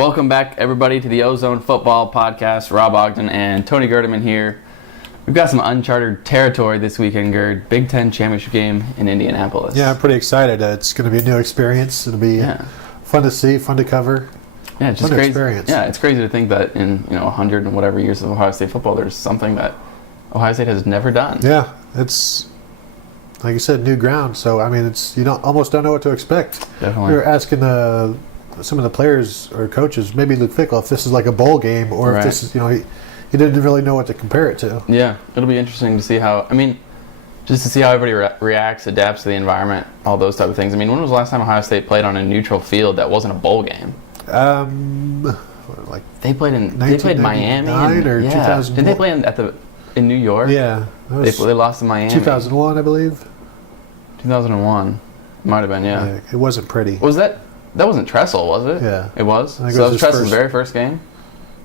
Welcome back, everybody, to the Ozone Football Podcast. Rob Ogden and Tony Gerdeman here. We've got some uncharted territory this weekend, Gerd. Big Ten championship game in Indianapolis. Yeah, I'm pretty excited. It's going to be a new experience. It'll be fun to see, fun to cover. Yeah, it's just crazy. Experience. Yeah, it's crazy to think that in 100 and whatever years of Ohio State football, there's something that Ohio State has never done. Yeah, it's like you said, new ground. So I mean, almost don't know what to expect. Definitely. We were asking some of the players or coaches, maybe Luke Fickle, if this is like a bowl game or if this is he didn't really know what to compare it to. Yeah, it'll be interesting to see how. Just to see how everybody reacts, adapts to the environment, all those type of things. When was the last time Ohio State played on a neutral field that wasn't a bowl game? They played Miami or 2001. Didn't they play in New York? Yeah, they lost to Miami. 2001, I believe. 2001, might have been. Yeah, it wasn't pretty. Was that wasn't Tressel, was it? Yeah, it was. So it was Tressel's very first game.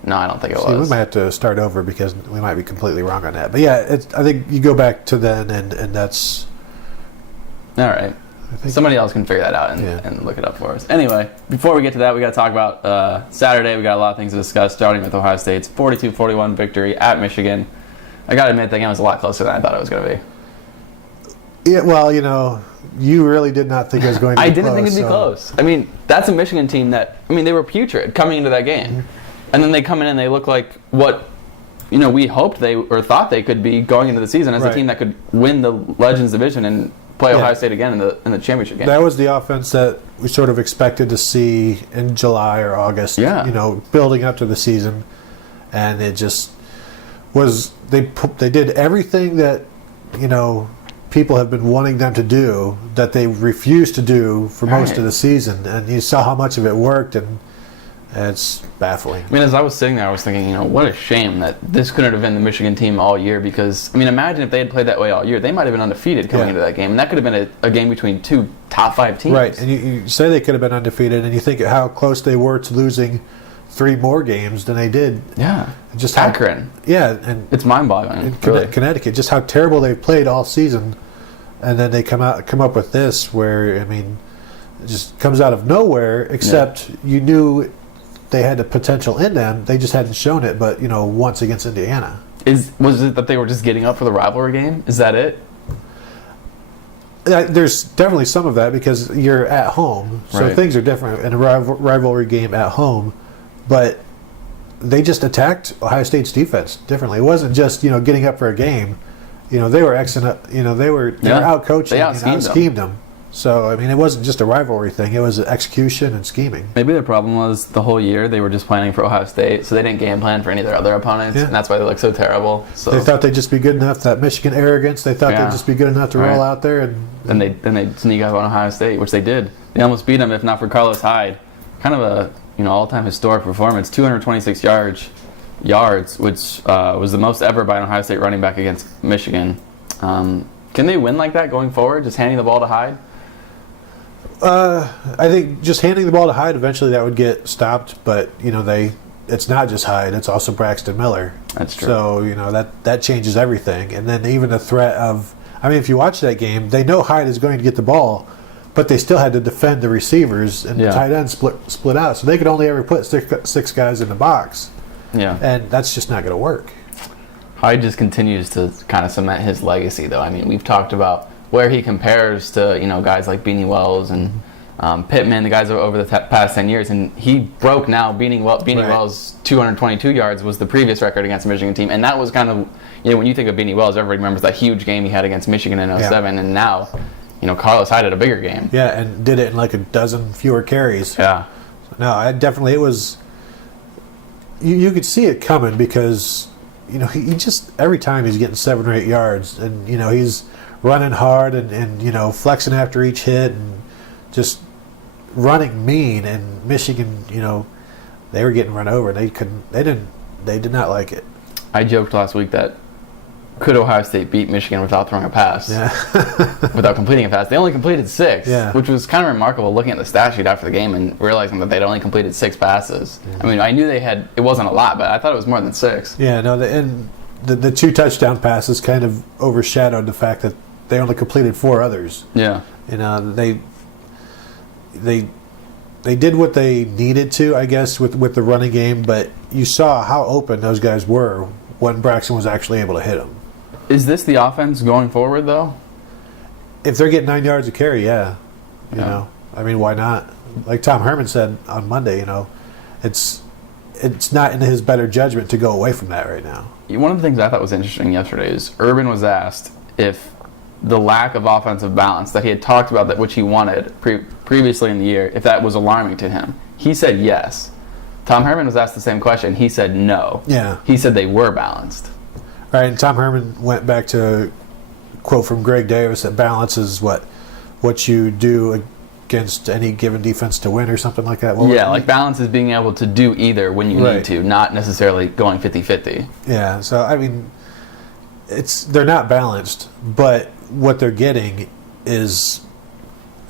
No, I don't think it was. We might have to start over because we might be completely wrong on that. But yeah, I think you go back to then, and that's all right. Somebody else can figure that out and look it up for us. Anyway, before we get to that, we got to talk about Saturday. We got a lot of things to discuss, starting with Ohio State's 42-41 victory at Michigan. I got to admit, that game was a lot closer than I thought it was going to be. Yeah, well, you really did not think it was going to be close. I didn't think it'd be close. That's a Michigan team that, they were putrid coming into that game. Mm-hmm. And then they come in and they look like what we hoped or thought they could be going into the season as a team that could win the Legends Division and play Ohio State again in the championship game. That was the offense that we sort of expected to see in July or August. Yeah. Building up to the season, and it just was. They did everything that people have been wanting them to do that they refused to do for most of the season, and you saw how much of it worked and. It's baffling. As I was sitting there, I was thinking, what a shame that this couldn't have been the Michigan team all year because, imagine if they had played that way all year. They might have been undefeated coming into that game, and that could have been a game between two top 5 teams. Right, and you say they could have been undefeated, and you think how close they were to losing 3 more games than they did. Yeah, just Akron. And it's mind-boggling. Really. Connecticut, just how terrible they've played all season, and then they come up with this where, it just comes out of nowhere, except you knew they had the potential in them. They just hadn't shown it, but once against Indiana. Was it that they were just getting up for the rivalry game? Is that it? There's definitely some of that because you're at home, so things are different in a rivalry game at home. But they just attacked Ohio State's defense differently. It wasn't just getting up for a game. They were excellent. They were out coaching and schemed them. So, it wasn't just a rivalry thing. It was execution and scheming. Maybe the problem was the whole year they were just planning for Ohio State, so they didn't game plan for any of their other opponents, and that's why they look so terrible. So they thought they'd just be good enough, that Michigan arrogance, they thought they'd just be good enough to roll out there. And then they sneak up on Ohio State, which they did. They almost beat them, if not for Carlos Hyde. Kind of a all-time historic performance, 226 yards, which was the most ever by an Ohio State running back against Michigan. Can they win like that going forward, just handing the ball to Hyde? I think just handing the ball to Hyde, eventually that would get stopped. But it's not just Hyde; it's also Braxton Miller. That's true. So that changes everything. And then even the threat of, if you watch that game, they know Hyde is going to get the ball, but they still had to defend the receivers and the tight end split out, so they could only ever put six guys in the box. Yeah, and that's just not going to work. Hyde just continues to kind of cement his legacy, though. We've talked about where he compares to guys like Beanie Wells and Pittman, the guys over the past 10 years, and he broke now. Beanie Wells' 222 yards was the previous record against a Michigan team, and that was kind of when you think of Beanie Wells, everybody remembers that huge game he had against Michigan in 2007, and now Carlos Hyde had a bigger game. Yeah, and did it in like a dozen fewer carries. Yeah. No, it was. You could see it coming because he just every time he's getting 7 or 8 yards, and he's running hard and flexing after each hit and just running mean. And Michigan, they were getting run over. They did not like it. I joked last week that could Ohio State beat Michigan without throwing a pass? Yeah. Without completing a pass. They only completed 6, yeah, which was kind of remarkable looking at the stat sheet after the game and realizing that they'd only completed 6 passes. Yeah. I knew it wasn't a lot, but I thought it was more than 6. Yeah, no, the 2 touchdown passes kind of overshadowed the fact that they only completed 4 others. Yeah. They they did what they needed to, I guess, with the running game, but you saw how open those guys were when Braxton was actually able to hit them. Is this the offense going forward, though? If they're getting 9 yards a carry, yeah. You know, I mean, why not? Like Tom Herman said on Monday, you know, it's not in his better judgment to go away from that right now. One of the things I thought was interesting yesterday is Urban was asked if the lack of offensive balance that he had talked about, that which he wanted previously in the year, if that was alarming to him. He said yes. Tom Herman was asked the same question. He said no. Yeah. He said they were balanced. Right, and Tom Herman went back to a quote from Greg Davis that balance is what you do against any given defense to win or something like that. Like balance is being able to do either when you need to, not necessarily going 50-50. Yeah, so I mean, they're not balanced, but what they're getting is,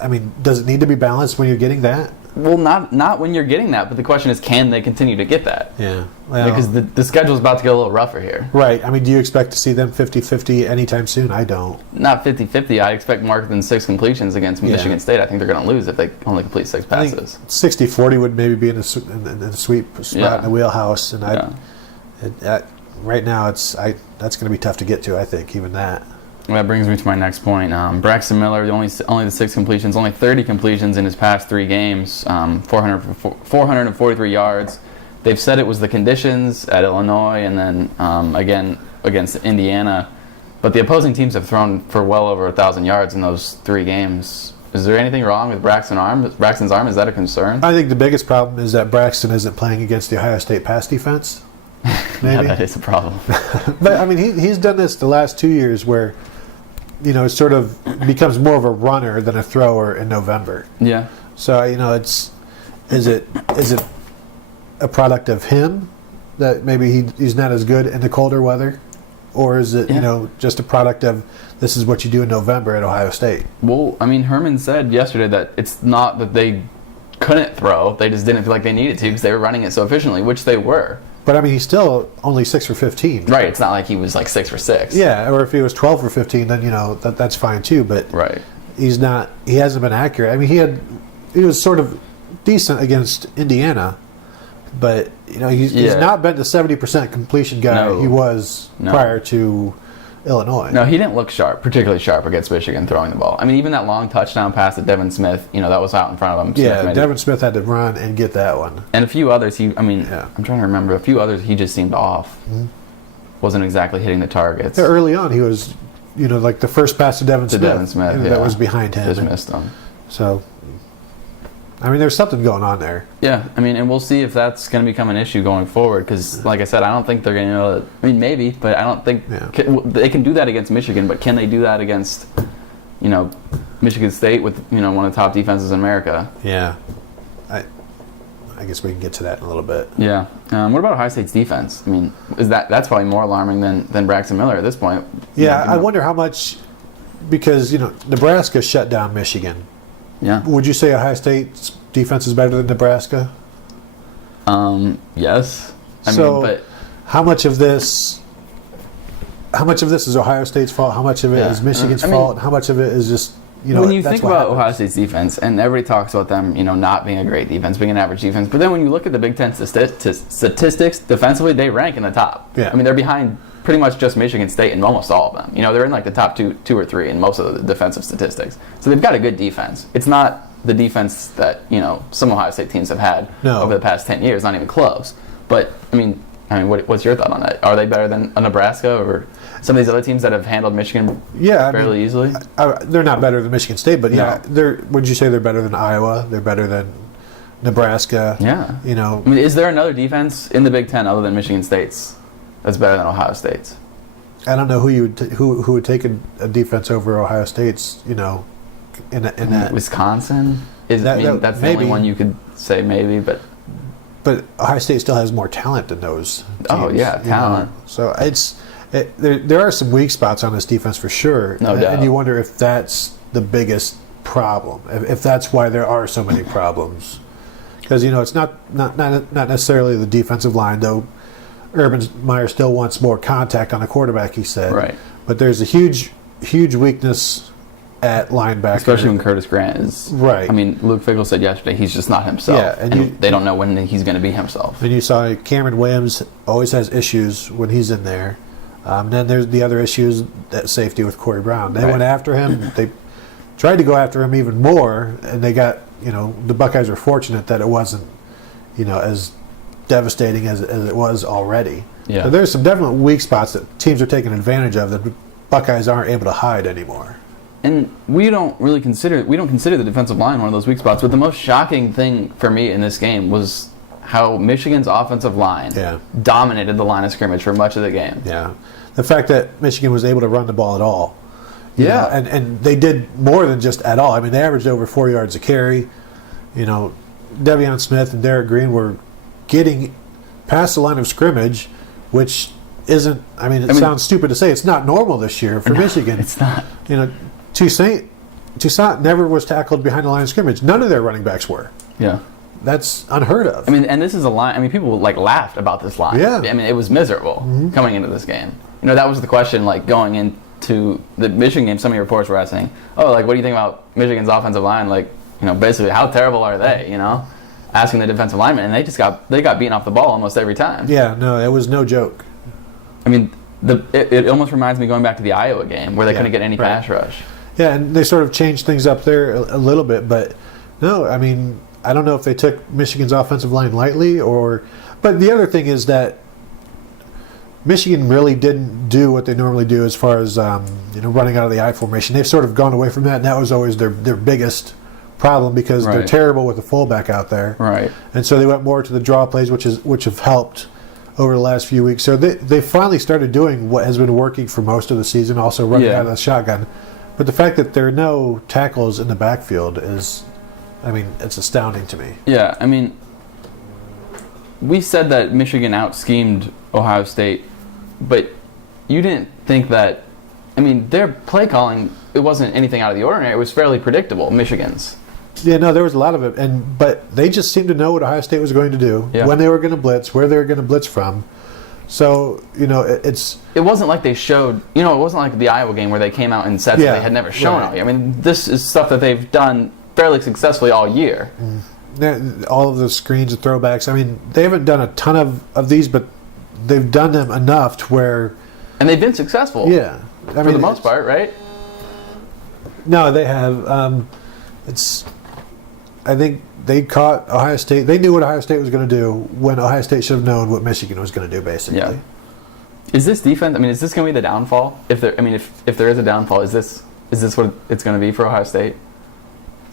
I mean, does it need to be balanced when you're getting that? Well, not when you're getting that, but the question is, can they continue to get that? Yeah. Well, because the schedule's about to get a little rougher here. Right. I mean, do you expect to see them 50-50 anytime soon? I don't. Not 50-50. I expect more than 6 completions against Michigan State. I think they're going to lose if they only complete 6 passes. 60-40 would maybe be in a sweet spot in the wheelhouse. And right now, that's going to be tough to get to, I think, even that. Well, that brings me to my next point. Braxton Miller, only the 6 completions, only 30 completions in his past 3 games, 443 yards. They've said it was the conditions at Illinois and then again against Indiana. But the opposing teams have thrown for well over 1,000 yards in those 3 games. Is there anything wrong with Braxton's arm? Is that a concern? I think the biggest problem is that Braxton isn't playing against the Ohio State pass defense. Maybe. Yeah, that is a problem. But, I mean, he's done this the last 2 years where, you know, it sort of becomes more of a runner than a thrower in November. Yeah. So, you know, is it a product of him that maybe he's not as good in the colder weather? Or is it, you know, just a product of this is what you do in November at Ohio State? Well, I mean, Herman said yesterday that it's not that they couldn't throw. They just didn't feel like they needed to because they were running it so efficiently, which they were. But, I mean, he's still only 6 for 15. Right. It's not like he was like 6 for 6. Yeah, or if he was 12 for 15, then, you know, that's fine too. But he hasn't been accurate. I mean, he was sort of decent against Indiana, but, you know, he's not been the 70% completion guy he was prior to Illinois. No, he didn't look particularly sharp against Michigan throwing the ball. I mean, even that long touchdown pass to Devin Smith, you know, that was out in front of him. Devin Smith had to run and get that one. And a few others, I'm trying to remember, a few others he just seemed off. Mm-hmm. Wasn't exactly hitting the targets. Yeah, early on, he was, you know, like the first pass to Devin Smith that was behind him. Just missed him. So, I mean, there's something going on there. Yeah, I mean, and we'll see if that's going to become an issue going forward. Because, like I said, I don't think they're going to. I mean, maybe, but I don't think they can do that against Michigan. But can they do that against, you know, Michigan State with, you know, one of the top defenses in America? Yeah, I guess we can get to that in a little bit. Yeah. What about Ohio State's defense? I mean, that's probably more alarming than Braxton Miller at this point? Yeah, I wonder how much, because, you know, Nebraska shut down Michigan. Yeah. Would you say Ohio State's defense is better than Nebraska? Yes. I mean, but how much of this is Ohio State's fault? How much of it is Michigan's fault? How much of it is just, you know, when you think about Ohio State's defense, and everybody talks about them, you know, not being a great defense, being an average defense, but then when you look at the Big Ten statistics, defensively, they rank in the top. Yeah. I mean, they're behind pretty much just Michigan State in almost all of them. You know, they're in like the top two or three in most of the defensive statistics. So they've got a good defense. It's not the defense that, you know, some Ohio State teams have had over the past 10 years, not even close. But, I mean, what's your thought on that? Are they better than Nebraska or some of these other teams that have handled Michigan fairly easily? They're not better than Michigan State, but would you say they're better than Iowa? They're better than Nebraska? Yeah. You know, I mean, is there another defense in the Big Ten other than Michigan State's that's better than Ohio State's? I don't know who would take a defense over Ohio State's, you know, in that. Wisconsin? That's the only one you could say maybe, but Ohio State still has more talent than those teams. Oh, yeah, talent. Know? So there are some weak spots on this defense for sure. No doubt. And you wonder if that's the biggest problem, if that's why there are so many problems. Because, you know, it's not necessarily the defensive line, though. Urban Meyer still wants more contact on the quarterback, he said. Right. But there's a huge weakness at linebacker. Especially when Curtis Grant is... Right. I mean, Luke Fickell said yesterday he's just not himself. Yeah, and they don't know when he's going to be himself. And you saw Cameron Williams always has issues when he's in there. Then there's the other issues at safety with Corey Brown. They went after him. They tried to go after him even more, and they got, the Buckeyes were fortunate that it wasn't, as devastating as it was already. Yeah. So there's some definite weak spots that teams are taking advantage of that the Buckeyes aren't able to hide anymore. And we don't consider the defensive line one of those weak spots. But the most shocking thing for me in this game was how Michigan's offensive line dominated the line of scrimmage for much of the game. Yeah. The fact that Michigan was able to run the ball at all. And they did more than just at all. I mean, they averaged over 4 yards a carry. Devion Smith and Derek Green were getting past the line of scrimmage, which isn't, sounds stupid to say. It's not normal this year for Michigan. It's not. Toussaint never was tackled behind the line of scrimmage. None of their running backs were. Yeah. That's unheard of. And this is a line, people laughed about this line. Yeah. It was miserable coming into this game. That was the question, going into the Michigan game, some of your reports were asking, what do you think about Michigan's offensive line? Basically, how terrible are they, Asking the defensive linemen, and they got beaten off the ball almost every time. Yeah, no, it was no joke. It almost reminds me going back to the Iowa game where they couldn't get any pass rush. Yeah, and they sort of changed things up there a little bit, but no, I don't know if they took Michigan's offensive line lightly but the other thing is that Michigan really didn't do what they normally do as far as running out of the I formation. They've sort of gone away from that, and that was always their biggest problem because they're terrible with the fullback out there. Right. And so they went more to the draw plays, which have helped over the last few weeks. So they finally started doing what has been working for most of the season, also running out of the shotgun. But the fact that there are no tackles in the backfield is, it's astounding to me. Yeah, we said that Michigan out-schemed Ohio State, but you didn't think that, their play calling, it wasn't anything out of the ordinary. It was fairly predictable, Michigan's. Yeah, no, there was a lot of it, but they just seemed to know what Ohio State was going to do, when they were going to blitz, where they were going to blitz from. So, it wasn't like they showed, it wasn't like the Iowa game where they came out in sets that they had never shown all year. This is stuff that they've done fairly successfully all year. All of the screens and throwbacks, they haven't done a ton of these, but they've done them enough to where... And they've been successful. Yeah. For the most part, right? No, they have. I think they caught Ohio State. They knew what Ohio State was going to do when Ohio State should have known what Michigan was going to do, basically. Yeah. Is this defense? Is this going to be the downfall? If there is a downfall, is this what it's going to be for Ohio State?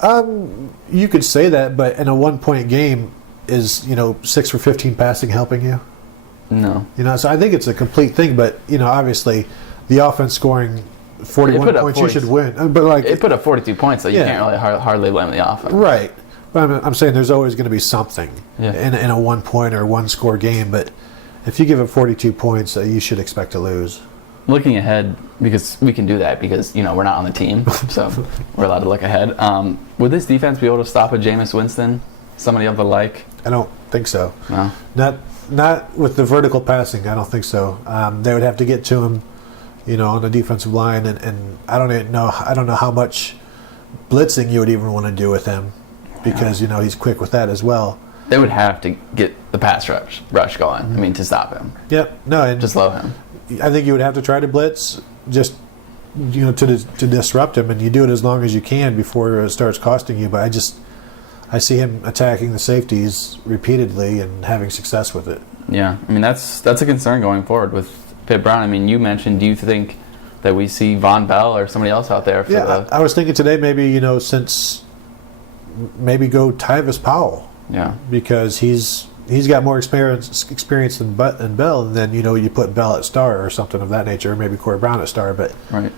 You could say that, but in a 1-point game, is 6 for 15 passing helping you? No. So I think it's a complete thing, but obviously the offense scoring 41 points, you should win. But it put up 42 points, so you can't really hardly blame the offense. Right. But I'm saying there's always going to be something in a 1-point or 1-score game. But if you give it 42 points, you should expect to lose. Looking ahead, because we can do that because we're not on the team, so we're allowed to look ahead. Would this defense be able to stop a Jameis Winston, somebody of the like? I don't think so. No. Not with the vertical passing. I don't think so. They would have to get to him, on the defensive line, and I don't know how much blitzing you would even want to do with him, because he's quick with that as well. They would have to get the pass rush going. To stop him. Yep. No, and just slow him. I think you would have to try to blitz just to disrupt him, and you do it as long as you can before it starts costing you. But I see him attacking the safeties repeatedly and having success with it. Yeah, that's a concern going forward with Pitt Brown. You mentioned, do you think that we see Von Bell or somebody else out there? I was thinking today maybe since maybe go Tyvis Powell. Yeah, because he's got more experience than Bell, and then you put Bell at star or something of that nature, or maybe Corey Brown at star. But right,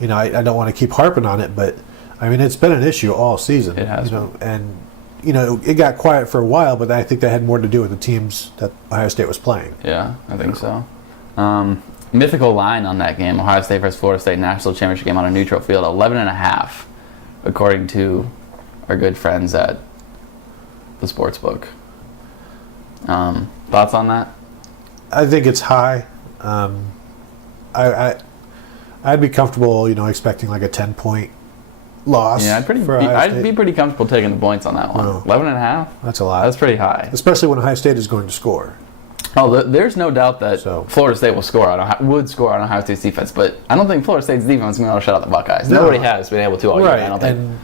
I don't want to keep harping on it, but it's been an issue all season. It has, and it got quiet for a while, but I think that had more to do with the teams that Ohio State was playing. Yeah, I think so. Mythical line on that game, Ohio State versus Florida State national championship game on a neutral field, 11.5, according to our good friends at the Sportsbook. Thoughts on that? I think it's high. I'd be comfortable, expecting like a 10-point loss. Yeah, I'd be pretty comfortable taking the points on that one. Oh. 11.5? That's a lot. That's pretty high. Especially when Ohio State is going to score. Oh, there's no doubt that Florida State would score on Ohio State's defense, but I don't think Florida State's defense is going to be able to shut out the Buckeyes. No. Nobody has been able to all year. I don't think. And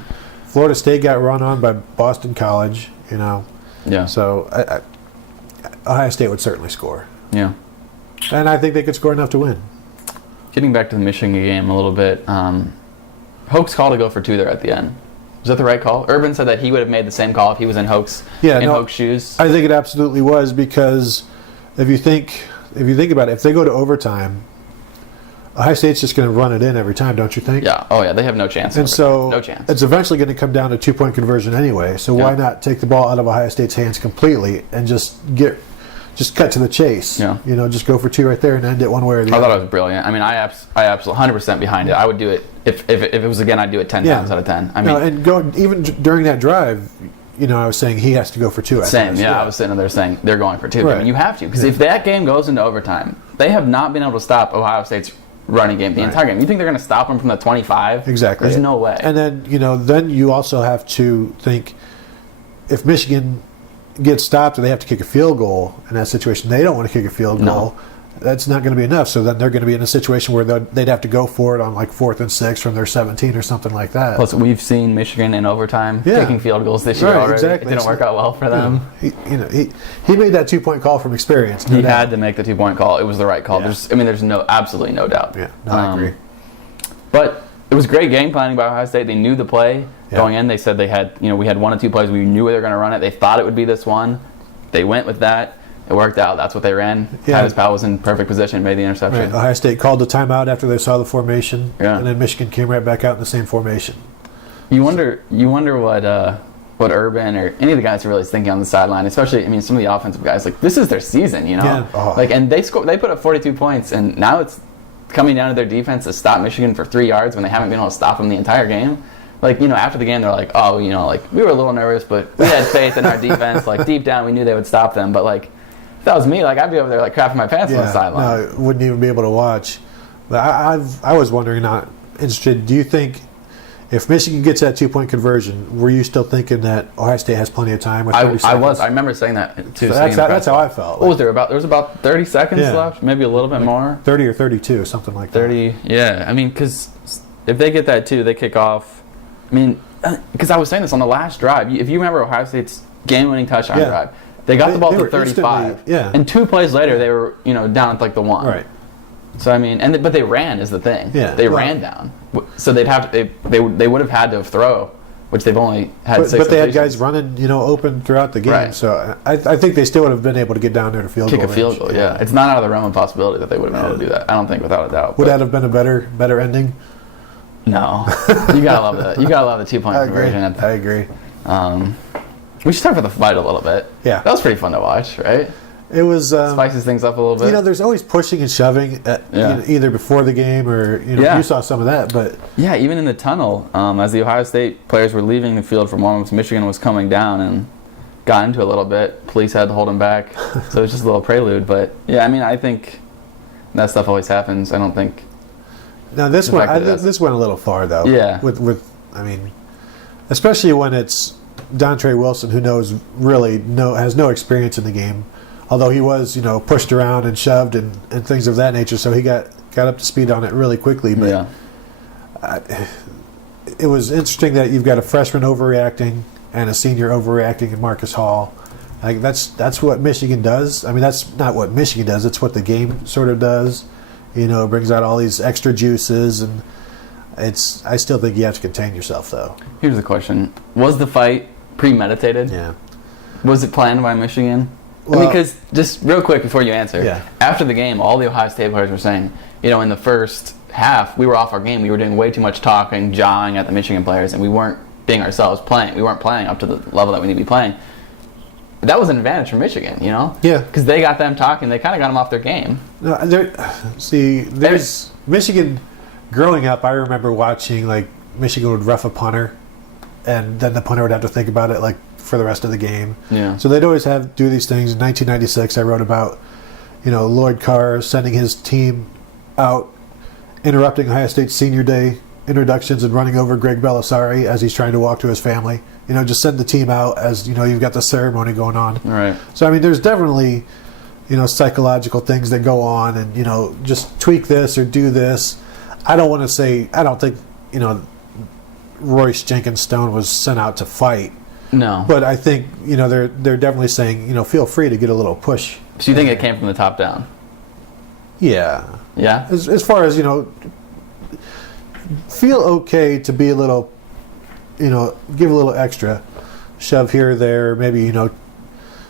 Florida State got run on by Boston College, Yeah. So Ohio State would certainly score. Yeah. And I think they could score enough to win. Getting back to the Michigan game a little bit, Hoke's call to go for 2 there at the end. Was that the right call? Urban said that he would have made the same call if he was in Hoke's shoes. I think it absolutely was, because if you think about it, if they go to overtime, Ohio State's just going to run it in every time, don't you think? Yeah. Oh, yeah. They have no chance. And so no chance. It's eventually going to come down to 2-point conversion anyway. So why not take the ball out of Ohio State's hands completely and just cut to the chase? Yeah. Just go for 2 right there and end it one way or the other. I thought it was brilliant. I mean, I absolutely 100% behind it. I would do it if it was again. I'd do it 10 times out of 10. I mean, and go even during that drive. I was saying he has to go for 2. Same. Yeah, I was sitting there saying they're going for 2. Right. I mean, you have to, because if that game goes into overtime, they have not been able to stop Ohio State's running game the entire game. You think they're going to stop them from the 25? Exactly. There's no way. And then then you also have to think, if Michigan gets stopped and they have to kick a field goal in that situation, they don't want to kick a field goal. That's not going to be enough. So then they're going to be in a situation where they'd have to go for it on like 4th and 6 from their 17 or something like that. Plus, we've seen Michigan in overtime kicking field goals this year already. Exactly. It didn't work out well for them. He made that 2-point call from experience. He had to make the 2-point call. It was the right call. Yeah. There's absolutely no doubt. Yeah, I agree. But it was great game planning by Ohio State. They knew the play going in. They said they had, we had 1 or 2 plays. We knew they were going to run it. They thought it would be this one. They went with that. It worked out. That's what they ran. Yeah. Travis Powell was in perfect position, made the interception. Right. Ohio State called the timeout after they saw the formation, and then Michigan came right back out in the same formation. You wonder what Urban or any of the guys are really thinking on the sideline, especially some of the offensive guys. Like, this is their season, Yeah. Oh. And they put up 42 points, and now it's coming down to their defense to stop Michigan for 3 yards when they haven't been able to stop them the entire game. After the game, they're like, oh, we were a little nervous, but we had faith in our defense. Deep down, we knew they would stop them. But if that was me, I'd be over there crapping my pants on the sideline. No, wouldn't even be able to watch. But I was wondering, not interested. Do you think if Michigan gets that 2-point conversion, were you still thinking that Ohio State has plenty of time? With 30 I was. I remember saying that too. So that's how I felt. What was there about? There was about 30 seconds left, maybe a little bit more. 30 or 32, something like that. 30. Yeah. Because if they get that 2, they kick off. Because I was saying this on the last drive. If you remember Ohio State's game-winning touchdown drive, they got the ball to 35. And 2 plays later, they were down at the 1. Right. So but they ran is the thing. Yeah. They ran down. So they'd have to, they would have had to throw, which they've only had 6. But they had guys running open throughout the game. Right. So I think they still would have been able to get down there to kick a field goal. Yeah. It's not out of the realm of possibility that they would have been able to do that. I don't think, without a doubt. Would that have been a better ending? No. You gotta love the 2-point conversion. I agree. We should talk about the fight a little bit. Yeah. That was pretty fun to watch, right? It was spices things up a little bit. There's always pushing and shoving either before the game or you saw some of that, but even in the tunnel, as the Ohio State players were leaving the field for warm-ups, Michigan was coming down and got into a little bit. Police had to hold him back, so it was just a little prelude. But I think that stuff always happens. I don't think. Now this went a little far though. Yeah. Especially when it's Dontre Wilson, who has no experience in the game. Although he was, pushed around and shoved and things of that nature, so he got up to speed on it really quickly. But it was interesting that you've got a freshman overreacting and a senior overreacting in Marcus Hall. That's what Michigan does. That's not what Michigan does. It's what the game sort of does. It brings out all these extra juices, and I still think you have to contain yourself, though. Here's the question: was the fight premeditated? Yeah. Was it planned by Michigan? Well, because, just real quick before you answer, after the game, all the Ohio State players were saying, in the first half, we were off our game. We were doing way too much talking, jawing at the Michigan players, and we weren't being ourselves playing. We weren't playing up to the level that we need to be playing. But that was an advantage for Michigan, Yeah. Because they got them talking. They kind of got them off their game. No, there's Michigan. Growing up, I remember watching, Michigan would rough a punter, and then the punter would have to think about it, for the rest of the game. Yeah. So they'd always do these things. In 1996, I wrote about, Lloyd Carr sending his team out, interrupting Ohio State's senior day introductions and running over Greg Belisari as he's trying to walk to his family. Just send the team out as you've got the ceremony going on. Right. So I mean, there's definitely psychological things that go on, and just tweak this or do this. I don't think Royce Jenkins Stone was sent out to fight. No. But I think they're definitely saying feel free to get a little push. So you think it came from the top down? Yeah. Yeah. As far as feel okay to be a little, give a little extra shove here or there. Maybe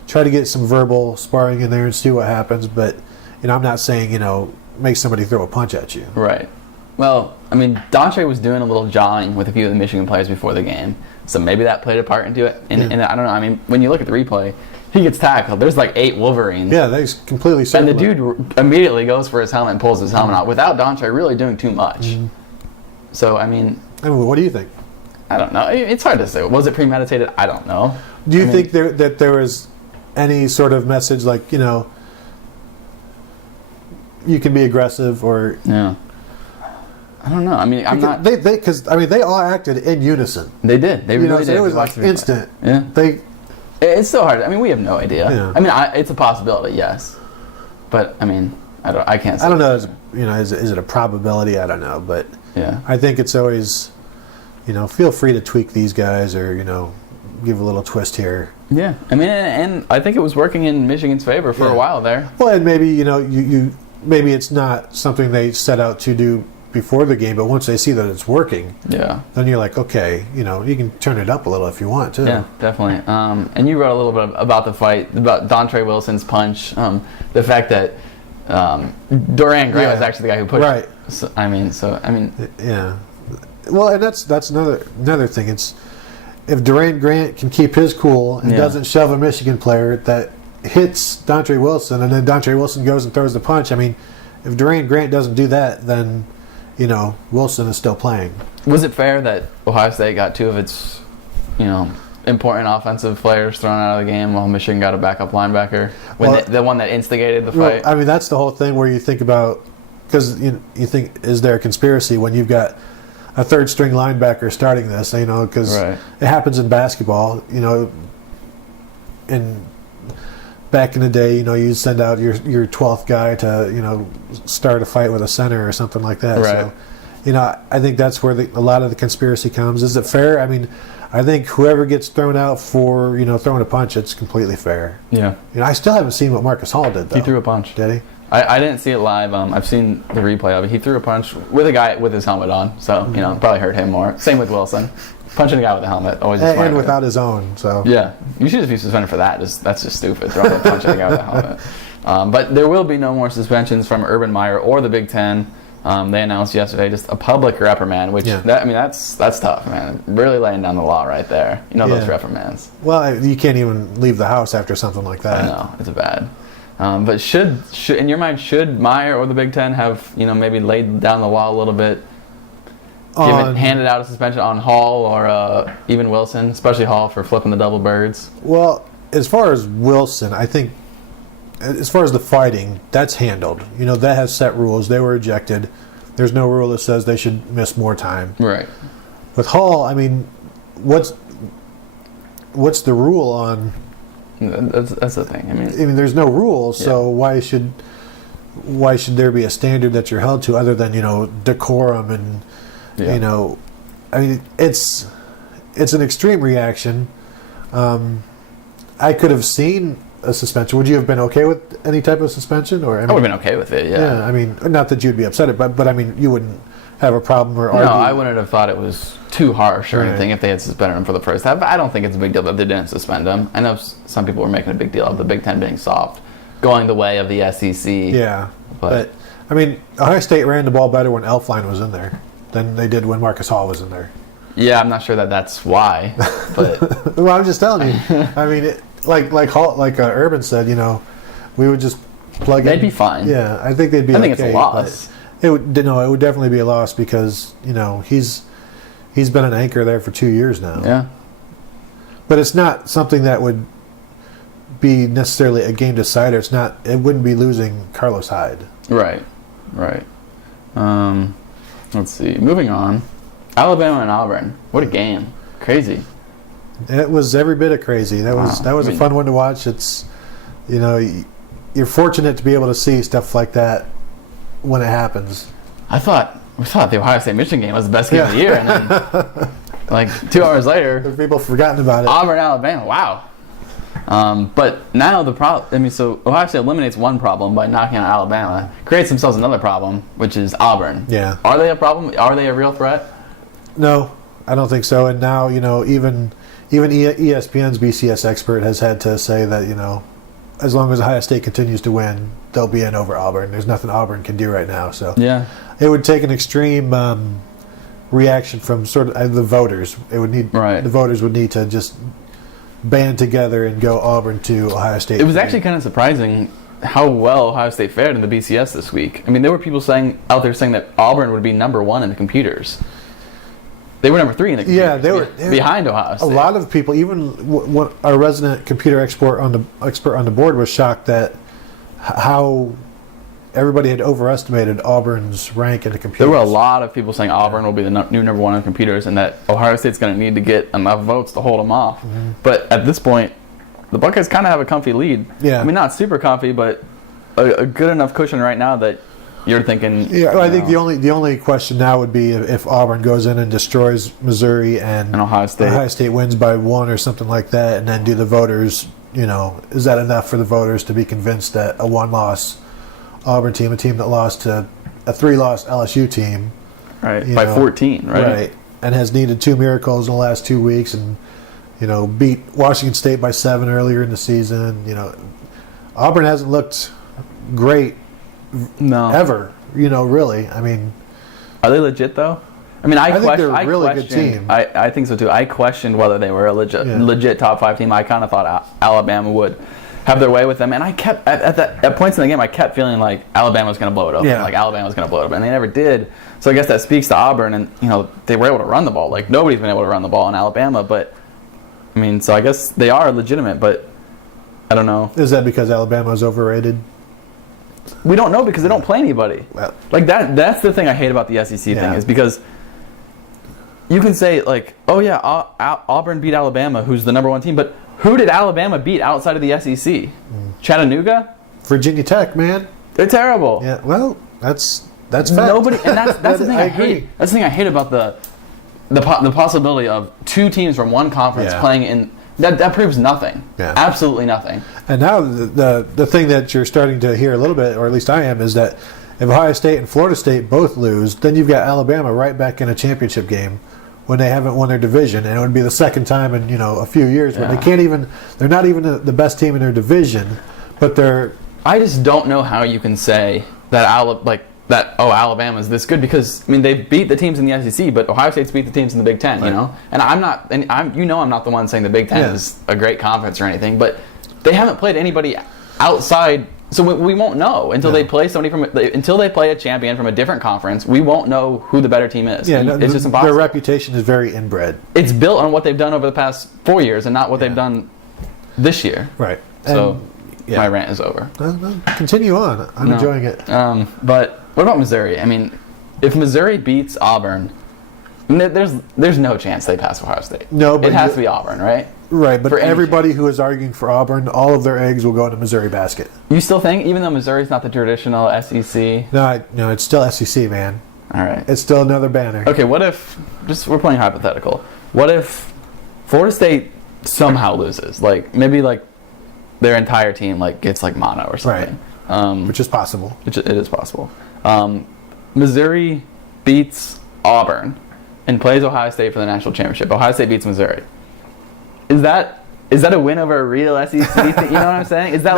try to get some verbal sparring in there and see what happens. But I'm not saying make somebody throw a punch at you. Right. Well, I mean, Dontre was doing a little jawing with a few of the Michigan players before the game, so maybe that played a part into it. And I don't know. I mean, when you look at the replay, he gets tackled. There's like 8 Wolverines. Yeah, they completely circled. And the dude immediately goes for his helmet and pulls his helmet out without Dontre really doing too much. Mm-hmm. So, I mean, what do you think? I don't know. It's hard to say. Was it premeditated? I don't know. Do you think that there was any sort of message like, you can be aggressive or... Yeah. I don't know. I mean, because they all acted in unison. They did. They really did. It was like instant. Yeah. It's so hard. I mean, we have no idea. Yeah. I mean, it's a possibility, yes, but I mean, I can't say. I don't know. Is it a probability? I don't know, but yeah, I think it's always, feel free to tweak these guys or give a little twist here. Yeah, I mean, and I think it was working in Michigan's favor for a while there. Well, and maybe you maybe it's not something they set out to do before the game, but once they see that it's working, then you're like, okay, you can turn it up a little if you want to. Yeah, definitely. And you wrote a little bit about the fight, about Dontre Wilson's punch, the fact that Durant Grant was actually the guy who pushed. Right. So, I mean. Yeah. Well, and that's another thing. It's if Durant Grant can keep his cool and doesn't shove a Michigan player that hits Dontre Wilson, and then Dontre Wilson goes and throws the punch. I mean, if Durant Grant doesn't do that, then Wilson is still playing. Was it fair that Ohio State got 2 of its, important offensive players thrown out of the game while Michigan got a backup linebacker? The one that instigated the fight? Well, I mean, that's the whole thing where you think about, because you think, is there a conspiracy when you've got a third-string linebacker starting this, because it happens in basketball, and back in the day, you'd send out your 12th guy to, start a fight with a center or something like that. Right. So, I think that's where a lot of the conspiracy comes. Is it fair? I mean, I think whoever gets thrown out for, throwing a punch, it's completely fair. Yeah. I still haven't seen what Marcus Hall did, though. He threw a punch. Did he? I didn't see it live. I've seen the replay of it. He threw a punch with a guy with his helmet on, so, probably hurt him more. Same with Wilson. Punching a guy with a helmet, always a smart and without his own, so. Yeah. You should just be suspended for that. That's just stupid, throwing a punch at a guy with a helmet. But there will be no more suspensions from Urban Meyer or the Big Ten. They announced yesterday just a public reprimand, which, that's tough, man. Really laying down the law right there. Those reprimands. Well, you can't even leave the house after something like that. I know. It's bad. But should, in your mind, should Meyer or the Big Ten have, maybe laid down the law a little bit? Handed out a suspension on Hall or even Wilson, especially Hall for flipping the double birds? Well, as far as Wilson, I think, as far as the fighting, that's handled. That has set rules. They were ejected. There's no rule that says they should miss more time. Right. With Hall, I mean, what's the rule on? That's the thing. I mean, there's no rule, so why should there be a standard that you're held to other than decorum and I mean, it's an extreme reaction. I could have seen a suspension. Would you have been okay with any type of suspension? Or I would have been okay with it, yeah. Yeah, I mean, not that you'd be upset, but I mean, you wouldn't have a problem or argue. No, I wouldn't have thought it was too harsh or anything if they had suspended him for the first half. But I don't think it's a big deal that they didn't suspend him. I know some people were making a big deal of the Big Ten being soft, going the way of the SEC. Yeah, but I mean, Ohio State ran the ball better when Elflein was in there than they did when Marcus Hall was in there. Yeah, I'm not sure that's why, but well, I'm just telling you. I mean, Urban said, we would just plug in. They'd be fine. Yeah, I think they'd be. I think it's a loss. It would definitely be a loss because he's been an anchor there for 2 years now. Yeah, but it's not something that would be necessarily a game decider. It wouldn't be losing Carlos Hyde. Right. Let's see. Moving on. Alabama and Auburn. What a game. Crazy. It was every bit of crazy. That was a fun one to watch. It's, you're fortunate to be able to see stuff like that when it happens. We thought the Ohio State Michigan game was the best game of the year, and then like 2 hours later, people have forgotten about it. Auburn, Alabama. Wow. But now the problem. So Ohio State eliminates one problem by knocking out Alabama, creates themselves another problem, which is Auburn. Yeah. Are they a problem? Are they a real threat? No, I don't think so. And now even ESPN's BCS expert has had to say that as long as Ohio State continues to win, they'll be in over Auburn. There's nothing Auburn can do right now. So yeah, it would take an extreme reaction from sort of the voters. It would need the voters would need to just band together and go Auburn to Ohio State. It was actually kind of surprising how well Ohio State fared in the BCS this week. I mean, there were people out there saying that Auburn would be number 1 in the computers. They were number 3 in the computers. Yeah, they were behind Ohio State. A lot of people, even what our resident computer expert on the board, was shocked that how everybody had overestimated Auburn's rank in the computers. There were a lot of people saying Auburn will be the new number 1 in computers, and that Ohio State's going to need to get enough votes to hold them off. Mm-hmm. But at this point, the Buckeyes kind of have a comfy lead. Yeah. I mean, not super comfy, but a good enough cushion right now that you're thinking. Yeah, I think the only question now would be if Auburn goes in and destroys Missouri and Ohio State wins by 1 or something like that, and then do the voters, is that enough for the voters to be convinced that a 1-loss Auburn team, a team that lost to a 3-loss LSU team, right, by 14, right, and has needed 2 miracles in the last 2 weeks, and beat Washington State by 7 earlier in the season. Auburn hasn't looked great. No. Ever, really. I mean, are they legit though? I mean, I think they're a really good team. I think so too. I questioned whether they were a legit top 5 team. I kind of thought Alabama would have their way with them, and I kept at points in the game I kept feeling like Alabama was going to blow it up. Yeah. Like Alabama was going to blow it up, and they never did. So I guess that speaks to Auburn, and they were able to run the ball. Like nobody's been able to run the ball in Alabama, but I mean, so I guess they are legitimate, but I don't know. Is that because Alabama is overrated? We don't know because they don't play anybody. Well, like that's the thing I hate about the SEC thing is because you can say like, oh yeah, Auburn beat Alabama, who's the number 1 team, but who did Alabama beat outside of the SEC? Chattanooga? Virginia Tech, man. They're terrible. Yeah, well, that's fact. Nobody, and that's the thing I hate. That's the thing I hate about the possibility of 2 teams from one conference playing in. That proves nothing. Yeah. Absolutely nothing. And now the thing that you're starting to hear a little bit, or at least I am, is that if Ohio State and Florida State both lose, then you've got Alabama right back in a championship game when they haven't won their division, and it would be the second time in a few years when they're not even the best team in their division, but they're. I just don't know how you can say that Alabama's this good, because I mean they beat the teams in the SEC, but Ohio State's beat the teams in the Big Ten, And I'm not the one saying the Big Ten is a great conference or anything, but they haven't played anybody outside, so we won't know until they play somebody until they play a champion from a different conference. We won't know who the better team is. Yeah, it's just impossible. Their reputation is very inbred. It's built on what they've done over the past 4 years and not what they've done this year. Right. So my rant is over. Continue on. I'm enjoying it. But what about Missouri? I mean, if Missouri beats Auburn, there's no chance they pass Ohio State. No, but it has to be Auburn, right? Right, but everybody who is arguing for Auburn, all of their eggs will go in the Missouri basket. You still think, even though Missouri's not the traditional SEC? No, it's still SEC, man. All right. It's still another banner. Okay, what if, we're playing hypothetical, what if Florida State somehow loses? Like, maybe their entire team gets mono or something. Right. Which is possible. It is possible. Missouri beats Auburn and plays Ohio State for the national championship. Ohio State beats Missouri. Is that a win over a real SEC thing? You know what I'm saying? Is that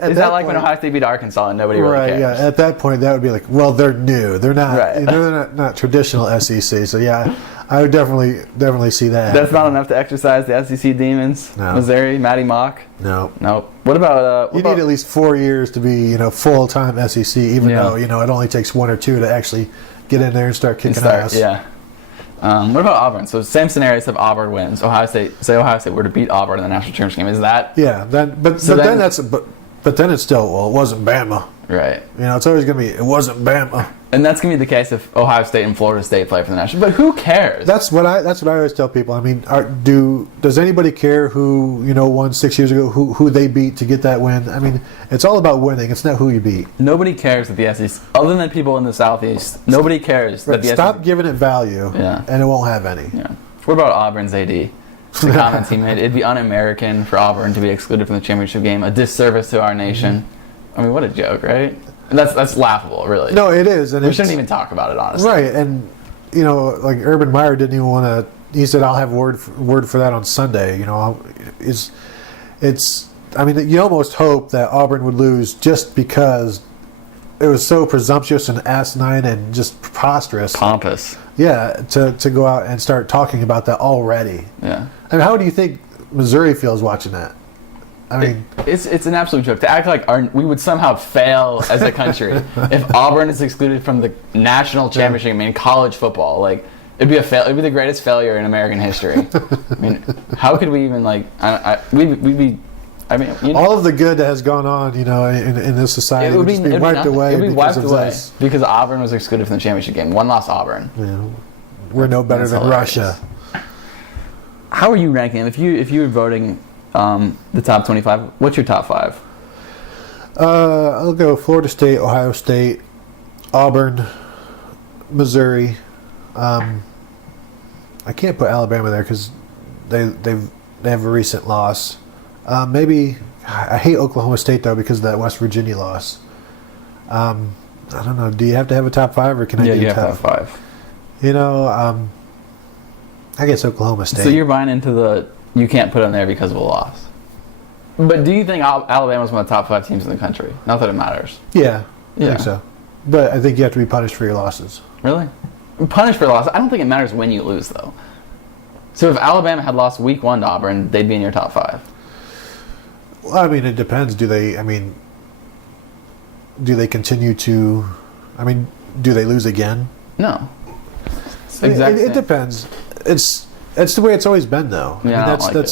like when Ohio State beat Arkansas and nobody really cares? Yeah. At that point, that would be well, they're new. They're not. Right. They're not traditional SEC. So yeah, I would definitely see that. That's not enough to exercise the SEC demons. No. Missouri, Matty Mock. No. What about? You need at least 4 years to be full time SEC, even though it only takes 1 or 2 to actually get in there and start kicking ass. Yeah. What about Auburn? So same scenarios if Auburn wins. Ohio State were to beat Auburn in the national championship game. Is that? Yeah. Then it's still it wasn't Bama. Right. It's always gonna be it wasn't Bama. And that's going to be the case if Ohio State and Florida State play for the national. But who cares? That's what I always tell people. I mean, does anybody care who won 6 years ago? Who they beat to get that win? I mean, it's all about winning. It's not who you beat. Nobody cares that the SEC, other than people in the Southeast. Nobody cares that the Stop SEC. giving it value, and it won't have any. Yeah. What about Auburn's AD? The comments he made. It'd be un-American for Auburn to be excluded from the championship game. A disservice to our nation. I mean, what a joke, right? That's laughable, really. No, it is. And we shouldn't even talk about it, honestly. Right, and like Urban Meyer didn't even want to. He said, "I'll have word for that on Sunday." I mean, you almost hope that Auburn would lose just because it was so presumptuous and asinine and just preposterous. Pompous. Yeah, to go out and start talking about that already. Yeah. I mean, how do you think Missouri feels watching that? I mean, it's an absolute joke to act like we would somehow fail as a country if Auburn is excluded from the national championship. I mean, college football, like it'd be the greatest failure in American history. I mean, how could we even we'd be? I mean, all of the good that has gone on, in this society would just be wiped away. It'd be wiped away because Auburn was excluded from the championship game. One loss, Auburn. Yeah, we're no better than hilarious. Russia. How are you ranking them? If you were voting the top 25, what's your top 5? I'll go Florida State, Ohio State, Auburn, Missouri. I can't put Alabama there because they have a recent loss. Maybe I hate Oklahoma State though because of that West Virginia loss. I don't know. Do you have to have a top 5 or can I do you have top top 5? I guess Oklahoma State. So you're buying into you can't put them there because of a loss. But do you think Alabama's one of the top 5 teams in the country? Not that it matters. Yeah, I think so. But I think you have to be punished for your losses. Really? Punished for losses? I don't think it matters when you lose, though. So if Alabama had lost week 1 to Auburn, they'd be in your top 5. Well, I mean, it depends. Do they continue to... I mean, do they lose again? No. It depends. It's the way it's always been, though. Yeah, I mean,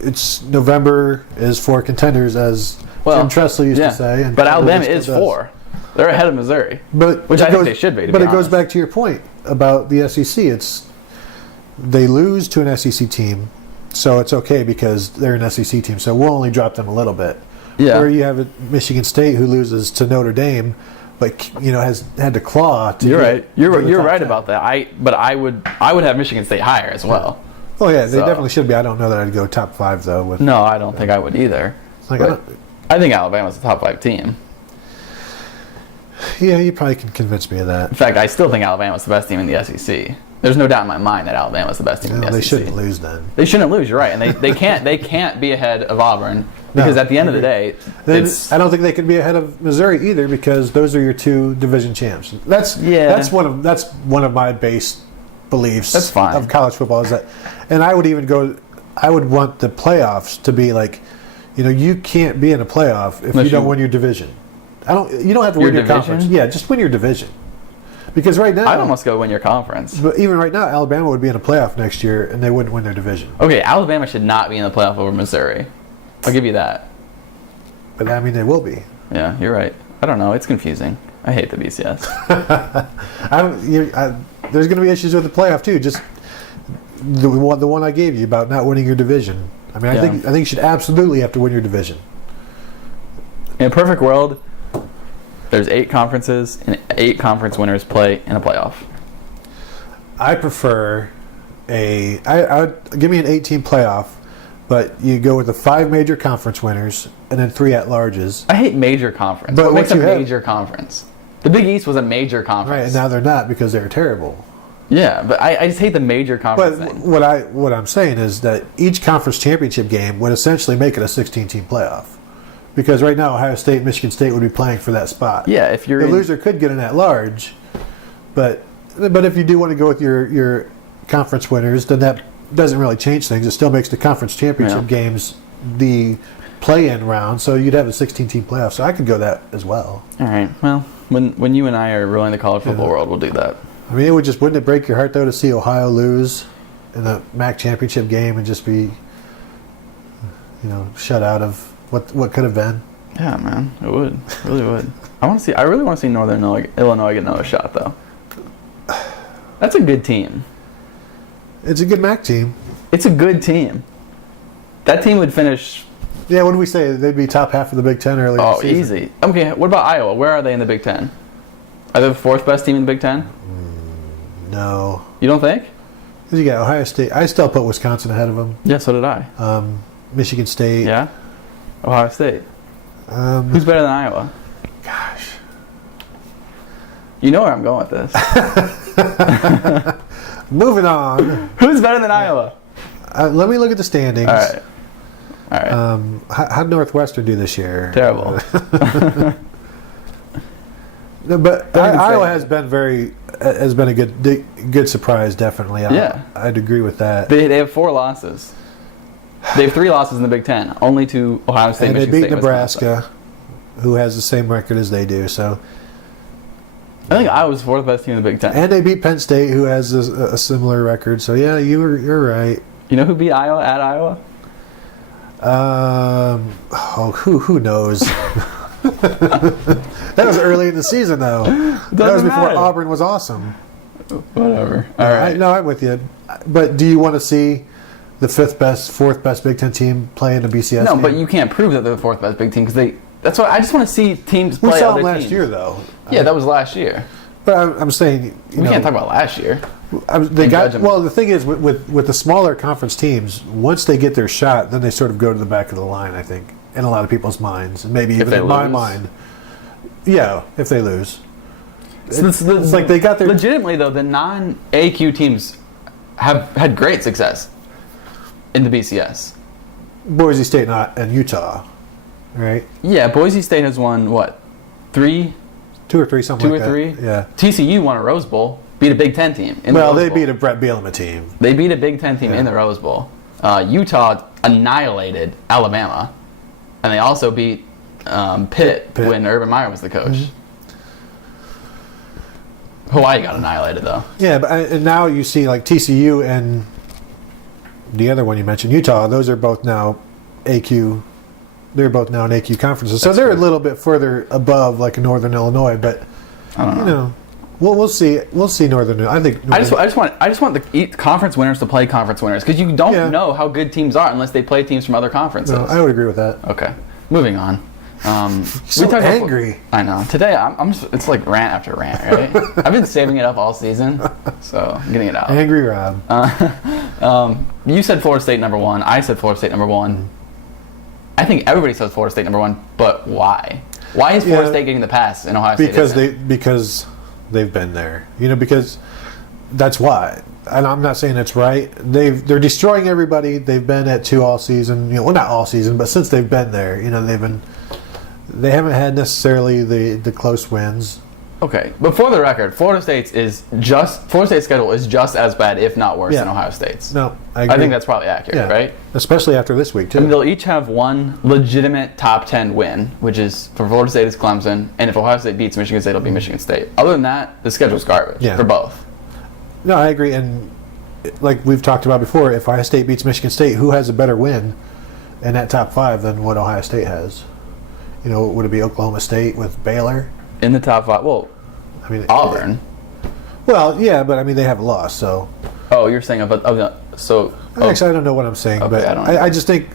it's November is for contenders, as Jim Tressel used to say. And but Alabama is 4. They're ahead of Missouri, which I think they should be. But it goes back to your point about the SEC. They lose to an SEC team, so it's okay because they're an SEC team. So we'll only drop them a little bit. Yeah. Or you have Michigan State who loses to Notre Dame, but has had to claw. You're right. You're right about that. I would have Michigan State higher as well. Oh yeah, they definitely should be. I don't know that I'd go top 5 though. No, I don't think I would either. I think Alabama's a top 5 team. Yeah, you probably can convince me of that. In fact, I still think Alabama's the best team in the SEC. There's no doubt in my mind that Alabama's the best team in the SEC. They shouldn't lose then. They shouldn't lose. You're right, and they can't be ahead of Auburn because at the end of the day, I don't think they could be ahead of Missouri either because those are your 2 division champs. That's one of my base beliefs. That's fine. Of college football is that, and I would even go. I would want the playoffs to be like, you can't be in a playoff if you don't win your division. You don't have to win your conference. Yeah, just win your division. Because right now, I'd almost go win your conference. But even right now, Alabama would be in a playoff next year, and they wouldn't win their division. Okay, Alabama should not be in the playoff over Missouri. I'll give you that. But I mean, they will be. Yeah, you're right. I don't know. It's confusing. I hate the BCS. There's going to be issues with the playoff too. Just the one I gave you about not winning your division. I mean, I think you should absolutely have to win your division. In a perfect world, there's 8 conferences, and 8 conference winners play in a playoff. I prefer I would give me an 8-team playoff, but you go with the 5 major conference winners and then 3 at-larges. I hate major conference. But what makes a major conference? The Big East was a major conference. Right, and now they're not because they're terrible. Yeah, but I just hate the major conference But thing. what I'm saying is that each conference championship game would essentially make it a 16-team playoff. Because right now, Ohio State and Michigan State would be playing for that spot. Yeah, if you're the loser could get an at-large, but if you do want to go with your conference winners, then that doesn't really change things. It still makes the conference championship games the play-in round, so you'd have a 16-team playoff. So I could go that as well. All right. Well, when you and I are ruling the college football world, we'll do that. I mean, wouldn't it break your heart though to see Ohio lose in the MAC championship game and just be, shut out of what could have been? Yeah, man, it would. It really would. I really want to see Northern Illinois get another shot, though. That's a good team. It's a good MAC team. It's a good team. That team would finish. Yeah, what did we say? They'd be top half of the Big Ten earlier. Oh, easy. Okay, what about Iowa? Where are they in the Big Ten? Are they the fourth best team in the Big Ten? No. You don't think? Because you got Ohio State. I still put Wisconsin ahead of them. Yeah, so did I. Michigan State. Yeah? Ohio State. Who's better than Iowa? Gosh. You know where I'm going with this. Moving on. Who's better than Iowa? Let me look at the standings. All right. How did Northwestern do this year? Terrible. No, but Iowa has been a good surprise, definitely. Yeah. I'd agree with that. They have 4 losses. They have 3 losses in the Big Ten, only to Ohio State, and Michigan they beat State, Nebraska, who has the same record as they do. So I think Iowa's the 4th best team in the Big Ten. and they beat Penn State, who has a similar record. So yeah, you're right. You know who beat Iowa at Iowa? Who knows? That was early in the season, though. That was before matter. Auburn was awesome. Whatever. All right. No, I'm with you. But do you want to see the 4th best Big Ten team play in a BCS No, game? but you can't prove that they're the 4th best Big Team because that's why I just want to see teams play We saw other them last teams. year, though. Yeah, that was last year. But I'm saying, We can't talk about last year. The thing is, with the smaller conference teams, once they get their shot, then they sort of go to the back of the line, I think, in a lot of people's minds, and maybe even in my mind. Yeah, if they lose. It's like they got their... Legitimately, though, the non-AQ teams have had great success in the BCS. Boise State and Utah, right? Yeah, Boise State has won, what, 3? 2 or 3, something like that. 2 or 3? Yeah. TCU won a Rose Bowl, beat a Big Ten team. They beat a Brett Bielema team. They beat a Big Ten team in the Rose Bowl. Utah annihilated Alabama, and they also beat Pitt when Urban Meyer was the coach. Mm-hmm. Hawaii got annihilated, though. Yeah, but and now you see like TCU and the other one you mentioned, Utah. Those are both now AQ. They're both now in AQ conferences, so they're a little bit further above, like Northern Illinois. But we'll see. We'll see Northern. I think. I just want the conference winners to play conference winners because you don't know how good teams are unless they play teams from other conferences. No, I would agree with that. Okay, moving on. So angry. I know. Today I'm just, it's like rant after rant, right? I've been saving it up all season, so I'm getting it out. Angry Rob. You said Florida State number 1. I said Florida State number 1. I think everybody says Florida State number 1, but why? Why is Florida State getting the pass and Ohio State isn't? Because they've been there. Because that's why. And I'm not saying it's right. They're destroying everybody. They've been at 2 all season. Well, not all season, but since they've been there, they haven't had necessarily the close wins. Okay, but for the record, Florida State's schedule is just as bad, if not worse, than Ohio State's. No, I agree. I think that's probably accurate, right? Especially after this week, too. I mean, they'll each have one legitimate top 10 win, which is for Florida State is Clemson, and if Ohio State beats Michigan State, it'll be Michigan State. Other than that, the schedule's garbage for both. No, I agree, and like we've talked about before, if Ohio State beats Michigan State, who has a better win in that top 5 than what Ohio State has? Would it be Oklahoma State with Baylor? In the top 5? Well, I mean, Auburn. Well, yeah, but I mean, they have lost, so. Oh, you're saying Actually, I don't know what I'm saying, okay, but I just think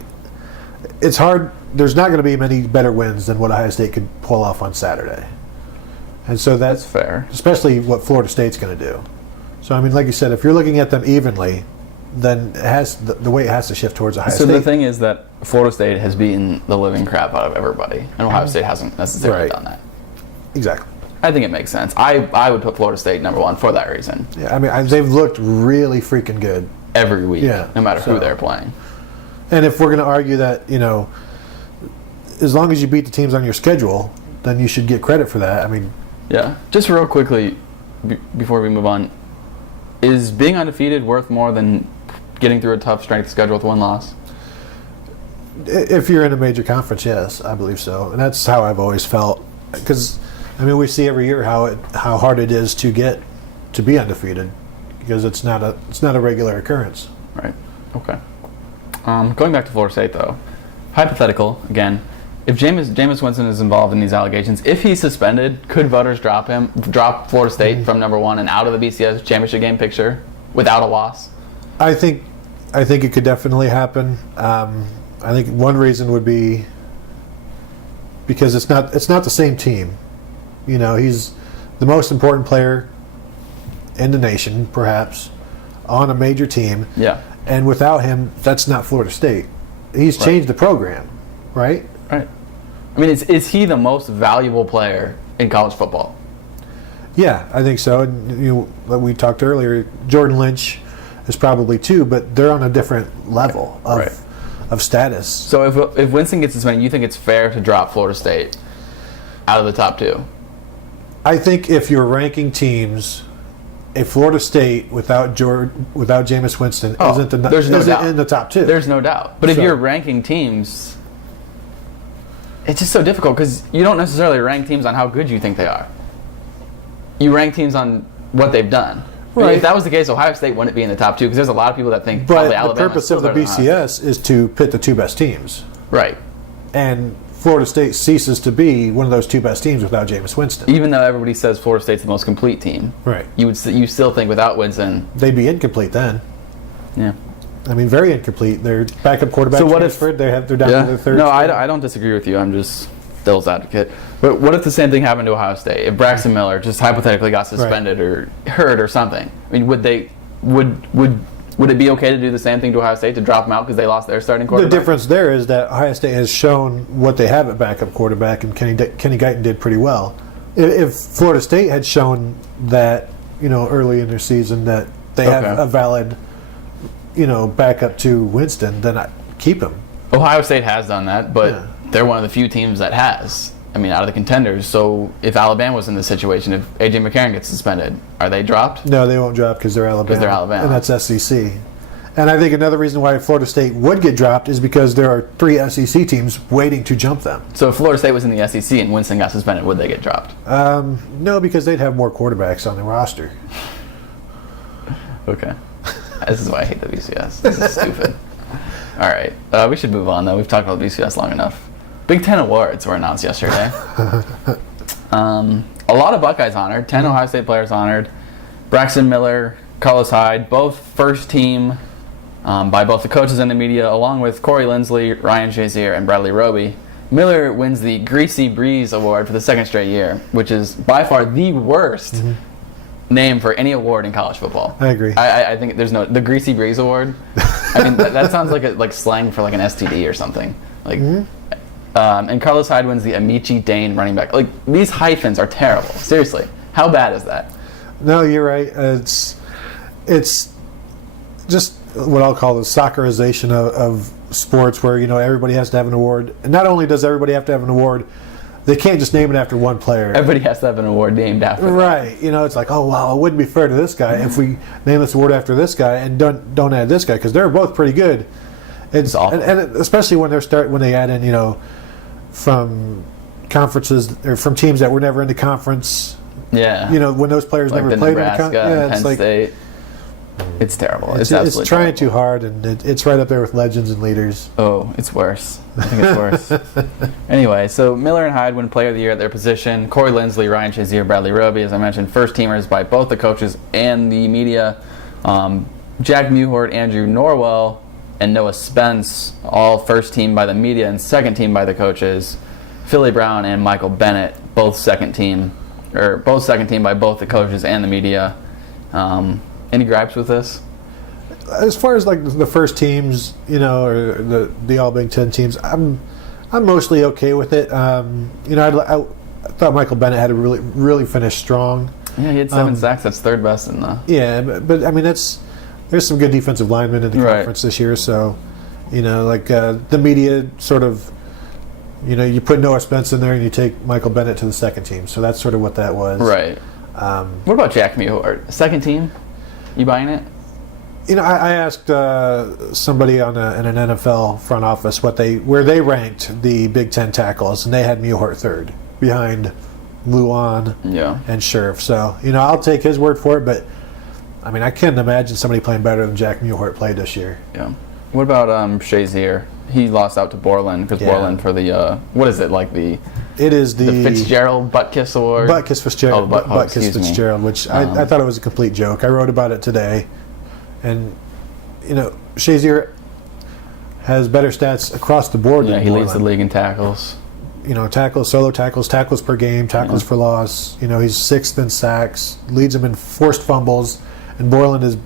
it's hard. There's not going to be many better wins than what Ohio State could pull off on Saturday. And so that's fair. Especially what Florida State's going to do. So, I mean, like you said, if you're looking at them evenly, then the weight has to shift towards Ohio State. So the thing is that Florida State has beaten the living crap out of everybody, and Ohio State hasn't necessarily done that. Exactly. I think it makes sense. I would put Florida State number 1 for that reason. Yeah, I mean, they've looked really freaking good every week, no matter who they're playing. And if we're going to argue that, as long as you beat the teams on your schedule, then you should get credit for that. I mean, yeah. Just real quickly before we move on, is being undefeated worth more than getting through a tough strength schedule with 1 loss? If you're in a major conference, yes, I believe so, and that's how I've always felt. Because I mean, we see every year how hard it is to be undefeated, because it's not a regular occurrence. Right. Okay. Going back to Florida State though, hypothetical again. if Jameis Winston is involved in these allegations, if he's suspended, could voters drop Florida State from number 1 and out of the BCS championship game picture without a loss? I think it could definitely happen. I think one reason would be because it's not the same team. You know, he's the most important player in the nation, perhaps, on a major team. Yeah. And without him, that's not Florida State. He's changed the program, right? Right. I mean, is he the most valuable player in college football? Yeah, I think so. And, you know, like we talked earlier, Jordan Lynch is probably too, but they're on a different level of status. So if Winston gets suspended, you think it's fair to drop Florida State out of the top 2? I think if you're ranking teams, if Florida State without Jameis Winston isn't in the top 2. There's no doubt. But if you're ranking teams, it's just so difficult because you don't necessarily rank teams on how good you think they are. You rank teams on what they've done. Right. If that was the case, Ohio State wouldn't be in the top 2 because there's a lot of people that think probably Alabama. But the purpose of the BCS is to pit the 2 best teams. Right. And Florida State ceases to be one of those 2 best teams without Jameis Winston. Even though everybody says Florida State's the most complete team, right? You still think without Winston they'd be incomplete then. Yeah. I mean, very incomplete. Their backup quarterback transferred. They're down to their third. No, I don't disagree with you. I'm just devil's advocate. But what if the same thing happened to Ohio State? If Braxton Miller just hypothetically got suspended or hurt or something, I mean, would it be okay to do the same thing to Ohio State, to drop them out because they lost their starting quarterback? The difference there is that Ohio State has shown what they have at backup quarterback, and Kenny Guyton did pretty well. If Florida State had shown that, you know, early in their season that they have a valid, you know, backup to Winston, then I keep him. Ohio State has done that, but they're one of the few teams that has. I mean, out of the contenders. So if Alabama was in this situation, if A.J. McCarron gets suspended, are they dropped? No, they won't drop because they're Alabama. And that's SEC. And I think another reason why Florida State would get dropped is because there are 3 SEC teams waiting to jump them. So if Florida State was in the SEC and Winston got suspended, would they get dropped? No, because they'd have more quarterbacks on the roster. Okay. This is why I hate the BCS. This is stupid. All right. We should move on, though. We've talked about BCS long enough. Big Ten awards were announced yesterday. A lot of Buckeyes honored. 10 Ohio State players honored. Braxton Miller, Carlos Hyde, both first team by both the coaches and the media, along with Corey Lindsley, Ryan Shazier, and Bradley Roby. Miller wins the Greasy Breeze Award for the 2nd straight year, which is by far the worst name for any award in college football. I agree. I think there's the Greasy Breeze Award. I mean, that sounds like slang for like an STD or something. Like. And Carlos Hyde wins the Amici Dane running back. Like, these hyphens are terrible. Seriously. How bad is that? No, you're right. It's just what I'll call the soccerization of sports where, you know, everybody has to have an award. And not only does everybody have to have an award, they can't just name it after one player. Everybody has to have an award named after them. Right. You know, it's like, oh, wow, it wouldn't be fair to this guy if we name this award after this guy and don't add this guy because they're both pretty good. It's awful. And especially when they add in, you know, from conferences or from teams that were never in the conference. Yeah. You know, when those players like never played Nebraska, in the conference. Penn State. It's terrible. It's trying terrible. too hard, and it's right up there with legends and leaders. Oh, it's worse. I think it's worse. Anyway, so Miller and Hyde win Player of the Year at their position. Corey Lindsley, Ryan Shazier, Bradley Roby, as I mentioned, first teamers by both the coaches and the media. Jack Mewhort, Andrew Norwell, and Noah Spence, all first team by the media and second team by the coaches. Philly Brown and Michael Bennett, both second team by both the coaches and the media. Any gripes with this? As far as like the first teams, you know, or the All Big Ten teams, I'm mostly okay with it. You know, I thought Michael Bennett had a really finished strong. Yeah, he had 7 sacks. That's third best in the. Yeah, but I mean there's some good defensive linemen in the conference this year, so you know, like the media sort of, you know, you put Noah Spence in there and you take Michael Bennett to the second team, so that's sort of what that was. Right. What about Jack Mewhort? Second team? You buying it? You know, I asked somebody in an NFL front office where they ranked the Big Ten tackles, and they had Mewhort third, behind Luan and Scherf. So, you know, I'll take his word for it, but I mean, I couldn't imagine somebody playing better than Jack Mewhort played this year. Yeah. What about Shazier? he lost out to Borland because Borland for the what is it like the. It is the Fitzgerald Butkus Award. Butkus Fitzgerald, Butkus Fitzgerald, me. which I thought it was a complete joke. I wrote about it today, and Shazier has better stats across the board. Yeah, he leads the league in tackles. Tackles, solo tackles, tackles per game, tackles for loss. He's 6th in sacks, leads them in forced fumbles, and Borland is,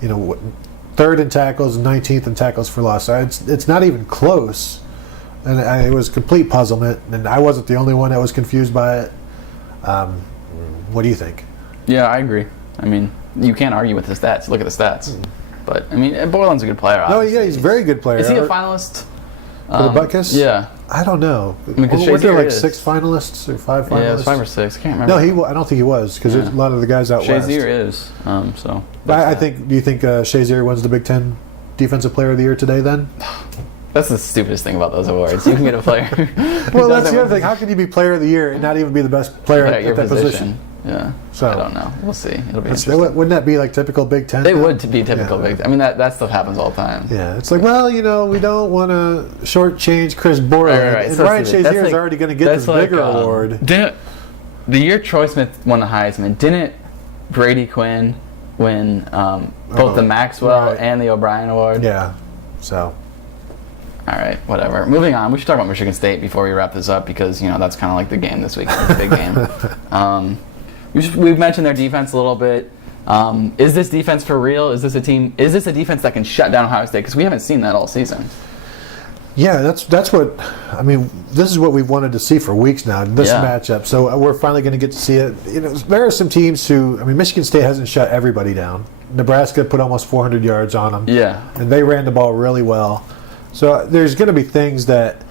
3rd in tackles, 19th in tackles for loss. So it's not even close. And it was complete puzzlement, and I wasn't the only one that was confused by it. What do you think? Yeah, I agree. I mean, you can't argue with the stats. Look at the stats. But, I mean, Borland's a good player, obviously. Oh, yeah, he's a very good player. Is he a finalist? For the Butkus? Yeah. I don't know. Were there like 6 finalists or 5 finalists? Yeah, it was 5 or 6. I can't remember. No, I don't think he was, because there's a lot of the guys out west. Shazier is. Do you think Shazier wins the Big Ten Defensive Player of the Year today, then? That's the stupidest thing about those awards. You can get a player. Well, that's the other thing. How can you be Player of the Year and not even be the best player at your that position? Yeah. So I don't know. We'll see. It'll be interesting. Wouldn't that be like typical Big Ten? It would be typical Big Ten. I mean, that stuff happens all the time. Yeah. It's like, we don't want to shortchange Chris Borland. Right. And So Ryan Shazier is already going to get this bigger award. The year Troy Smith won the Heisman, didn't Brady Quinn win both the Maxwell and the O'Brien Award? Yeah. So... All right, whatever. Moving on. We should talk about Michigan State before we wrap this up because, that's kind of like the game this week. It's a big game. We've mentioned their defense a little bit. Is this defense for real? Is this a defense that can shut down Ohio State? Because we haven't seen that all season. Yeah, that's what, this is what we've wanted to see for weeks now, this matchup. So we're finally going to get to see it. There are some teams who, Michigan State hasn't shut everybody down. Nebraska put almost 400 yards on them. Yeah. And they ran the ball really well. So there's going to be things that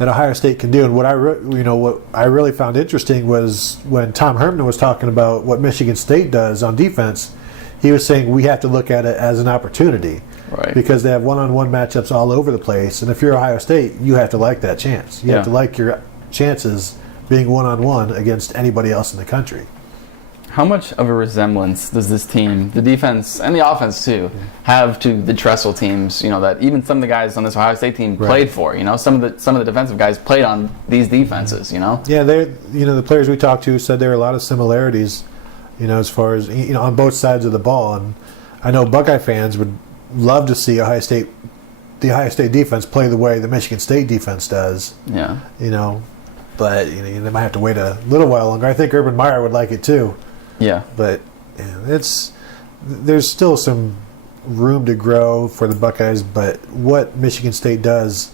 Ohio State can do, and what I really found interesting was when Tom Herman was talking about what Michigan State does on defense. He was saying we have to look at it as an opportunity, right? Because they have one-on-one matchups all over the place, and if you're Ohio State, you have to like that chance. You have to like your chances being one-on-one against anybody else in the country. How much of a resemblance does this team, the defense and the offense too, have to the Tressel teams? That even some of the guys on this Ohio State team played for. Some of the defensive guys played on these defenses. Yeah, the players we talked to said there are a lot of similarities. As far as on both sides of the ball, and I know Buckeye fans would love to see the Ohio State defense play the way the Michigan State defense does. Yeah. But they might have to wait a little while longer. I think Urban Meyer would like it too. Yeah, but there's still some room to grow for the Buckeyes. But what Michigan State does,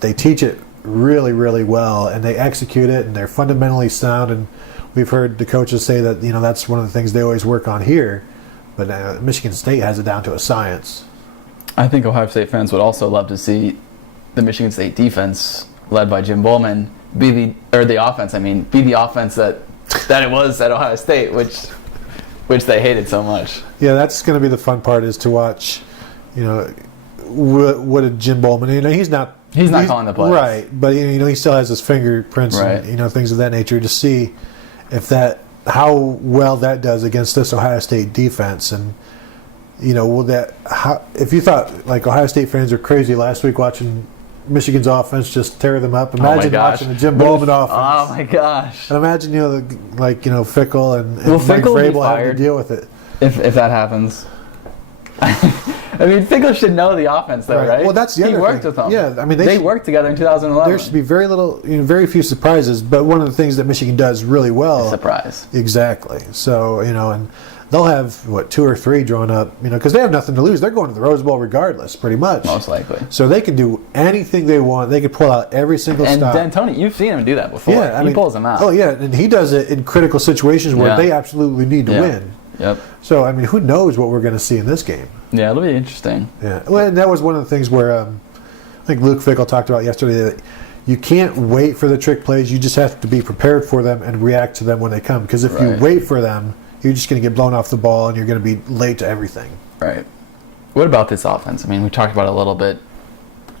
they teach it really, really well, and they execute it, and they're fundamentally sound. And we've heard the coaches say that that's one of the things they always work on here. But Michigan State has it down to a science. I think Ohio State fans would also love to see the Michigan State defense, led by Jim Bollman, be the offense that it was at Ohio State, which they hated so much. Yeah, that's going to be the fun part, is to watch. What did Jim Bollman? He's not calling the plays, right? But he still has his fingerprints, and things of that nature, to see how well that does against this Ohio State defense. And if you thought like Ohio State fans are crazy last week watching Michigan's offense just tear them up. Imagine watching the Jim Bollman offense. Oh my gosh! And imagine Fickle and Mike Fickle Vrabel having to deal with it. If that happens. Fickle should know the offense, though, right? Well, that's the other thing. He worked with them. Yeah, they worked together in 2011. There should be very few surprises. But one of the things that Michigan does really well, surprise. Exactly. So and they'll have 2 or 3 drawn up, because they have nothing to lose. They're going to the Rose Bowl regardless, pretty much. Most likely. So they can do anything they want. They can pull out every single stop. And Tony, you've seen him do that before. Yeah, he pulls them out. Oh yeah, and he does it in critical situations where they absolutely need to win. Yep. So who knows what we're going to see in this game? Yeah, it'll be interesting. Yeah, well, and that was one of the things where I think Luke Fickle talked about yesterday, that you can't wait for the trick plays. You just have to be prepared for them and react to them when they come. Because if you wait for them, you're just going to get blown off the ball and you're going to be late to everything. Right. What about this offense? We talked about it a little bit.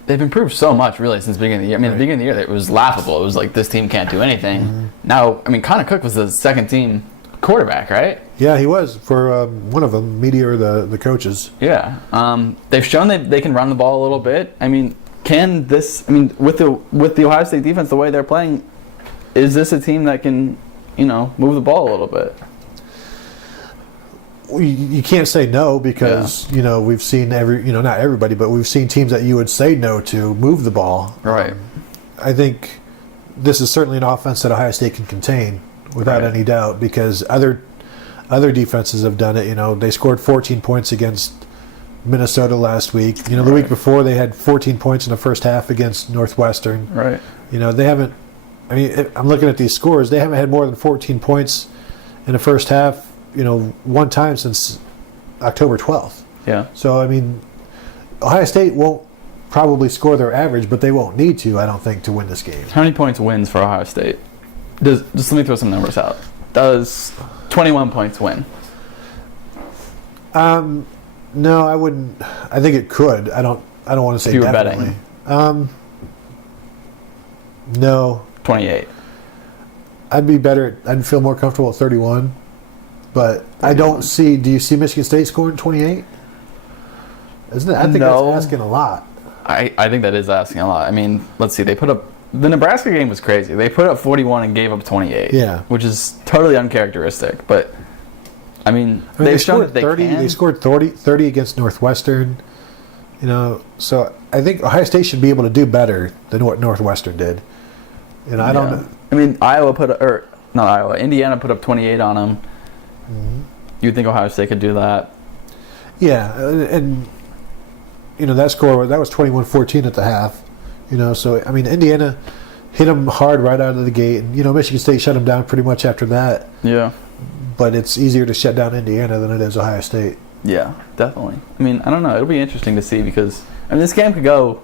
They've improved so much, really, since the beginning of the year. The beginning of the year, it was laughable. It was like, this team can't do anything. Mm-hmm. Now, Connor Cook was the second team quarterback, right? Yeah, he was for one of them, Meteor, the coaches. Yeah. They've shown they can run the ball a little bit. I mean, with the Ohio State defense, the way they're playing, is this a team that can, move the ball a little bit? You can't say no because we've seen not everybody, but we've seen teams that you would say no to move the ball. Right. I think this is certainly an offense that Ohio State can contain without any doubt because other defenses have done it. They scored 14 points against Minnesota last week. The week before they had 14 points in the first half against Northwestern. Right. They haven't. I mean, I'm looking at these scores. They haven't had more than 14 points in the first half. One time since October 12th. Yeah. So, I mean, Ohio State won't probably score their average, but they won't need to, I don't think, to win this game. How many points wins for Ohio State? Just let me throw some numbers out. Does 21 points win? No, I wouldn't. I think it could. I don't want to say if you were definitely. Betting. No. 28. I'd be better. I'd feel more comfortable at 31. But 31. I don't see. Do you see Michigan State scoring 28? Isn't it? I think that's asking a lot. I think that is asking a lot. I mean, let's see. They put up the Nebraska game was crazy. They put up 41 and gave up 28. Yeah, which is totally uncharacteristic. But I mean they've shown that they 30. Can. They scored 30 against Northwestern. So I think Ohio State should be able to do better than what Northwestern did. I don't know. I mean, Indiana put up 28 on them. Mm-hmm. You'd think Ohio State could do that. Yeah, and that score that was 21-14 at the half. So I mean Indiana hit them hard right out of the gate, and Michigan State shut them down pretty much after that. Yeah, but it's easier to shut down Indiana than it is Ohio State. Yeah, definitely. I mean, I don't know. It'll be interesting to see because this game could go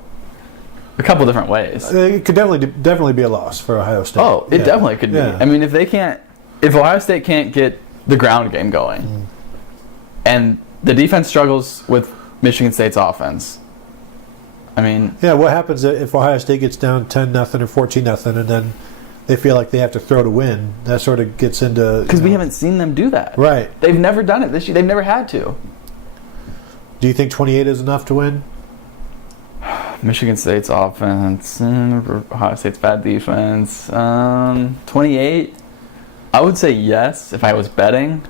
a couple different ways. It could definitely be a loss for Ohio State. Oh, it definitely could be. I mean, if Ohio State can't get the ground game going, and the defense struggles with Michigan State's offense, I mean... Yeah, what happens if Ohio State gets down 10-0 or 14-0 and then they feel like they have to throw to win? That sort of gets into... Because we haven't seen them do that. Right. They've never done it this year. They've never had to. Do you think 28 is enough to win? Michigan State's offense, Ohio State's bad defense. 28, I would say yes if I was betting,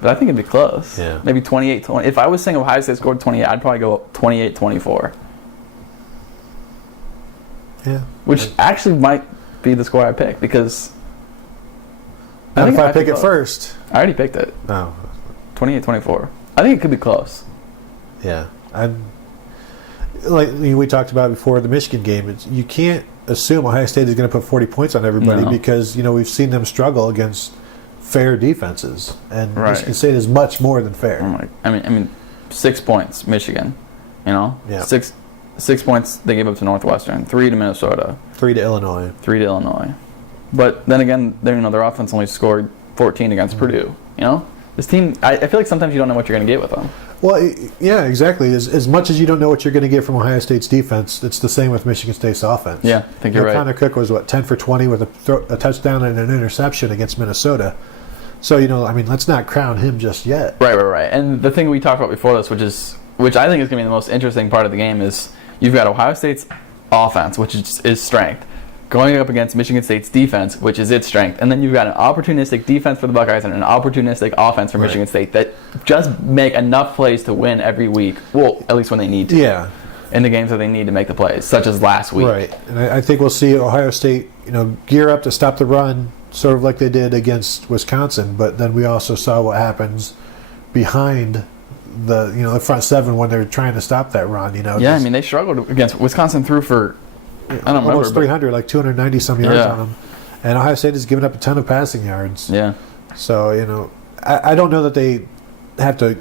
but I think it'd be close. Yeah. Maybe 28-20. If I was saying Ohio State scored 28, I'd probably go 28-24. Yeah. Which actually might be the score I pick because... Not if I pick it first. I already picked it. Oh. 28-24. I think it could be close. Yeah. Like we talked about before the Michigan game, you can't assume Ohio State is going to put 40 points on everybody because we've seen them struggle against fair defenses, and Michigan State is much more than fair. I mean, 6 points, Michigan. Yeah. 6 points they gave up to Northwestern, 3 to Minnesota, 3 to Illinois. But then again, their offense only scored 14 against Purdue. This team, I feel like sometimes you don't know what you're going to get with them. Well, yeah, exactly. As much as you don't know what you're going to get from Ohio State's defense, it's the same with Michigan State's offense. Yeah, I think you're right. Connor Cook was, 10 for 20 with a touchdown and an interception against Minnesota. So, let's not crown him just yet. Right. And the thing we talked about before this, which I think is going to be the most interesting part of the game, is you've got Ohio State's offense, which is strength, going up against Michigan State's defense, which is its strength. And then you've got an opportunistic defense for the Buckeyes and an opportunistic offense for Michigan State that just make enough plays to win every week. Well, at least when they need to. Yeah. In the games that they need to make the plays, such as last week. Right. And I think we'll see Ohio State, gear up to stop the run, sort of like they did against Wisconsin. But then we also saw what happens behind the front seven when they're trying to stop that run. Yeah, they struggled against Wisconsin threw for... I don't remember. Almost 300, like 290 some yards on them. And Ohio State has given up a ton of passing yards. Yeah. So, I don't know that they have to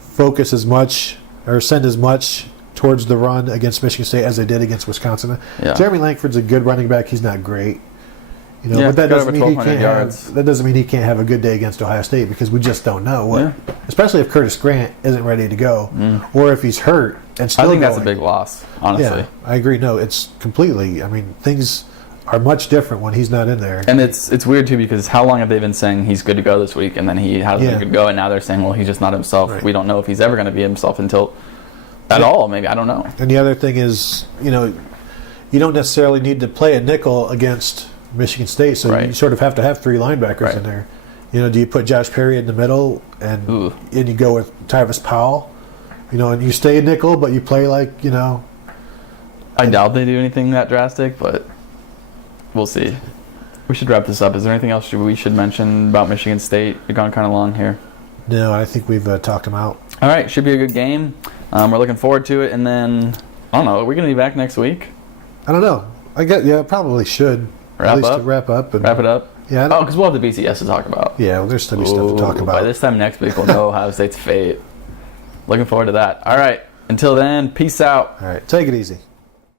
focus as much or send as much towards the run against Michigan State as they did against Wisconsin. Yeah. Jeremy Langford's a good running back. He's not great. But that doesn't mean he can't have a good day against Ohio State because we just don't know especially if Curtis Grant isn't ready to go or if he's hurt and still I think that's a big loss, honestly. Yeah, I agree. No, it's completely. Things are much different when he's not in there. And it's weird too, because how long have they been saying he's good to go this week, and then he hasn't been good to go, and now they're saying, well, he's just not himself. Right. We don't know if he's ever going to be himself until at all. Maybe, I don't know. And the other thing is, you don't necessarily need to play a nickel against Michigan State, so you sort of have to have 3 linebackers in there. Do you put Josh Perry in the middle and you go with Tyvis Powell? And you stay a nickel, but you play like, I doubt they do anything that drastic, but we'll see. We should wrap this up. Is there anything else we should mention about Michigan State? We've gone kind of long here. No, I think we've talked them out. All right, should be a good game. We're looking forward to it, and then, I don't know, are we going to be back next week? I don't know. Probably should. Wrap to wrap up. Wrap it up? Yeah. Because we'll have the BCS to talk about. Yeah, well, there's still stuff to talk about. By this time next week, we'll know Ohio State's fate. Looking forward to that. All right, until then, peace out. All right, take it easy.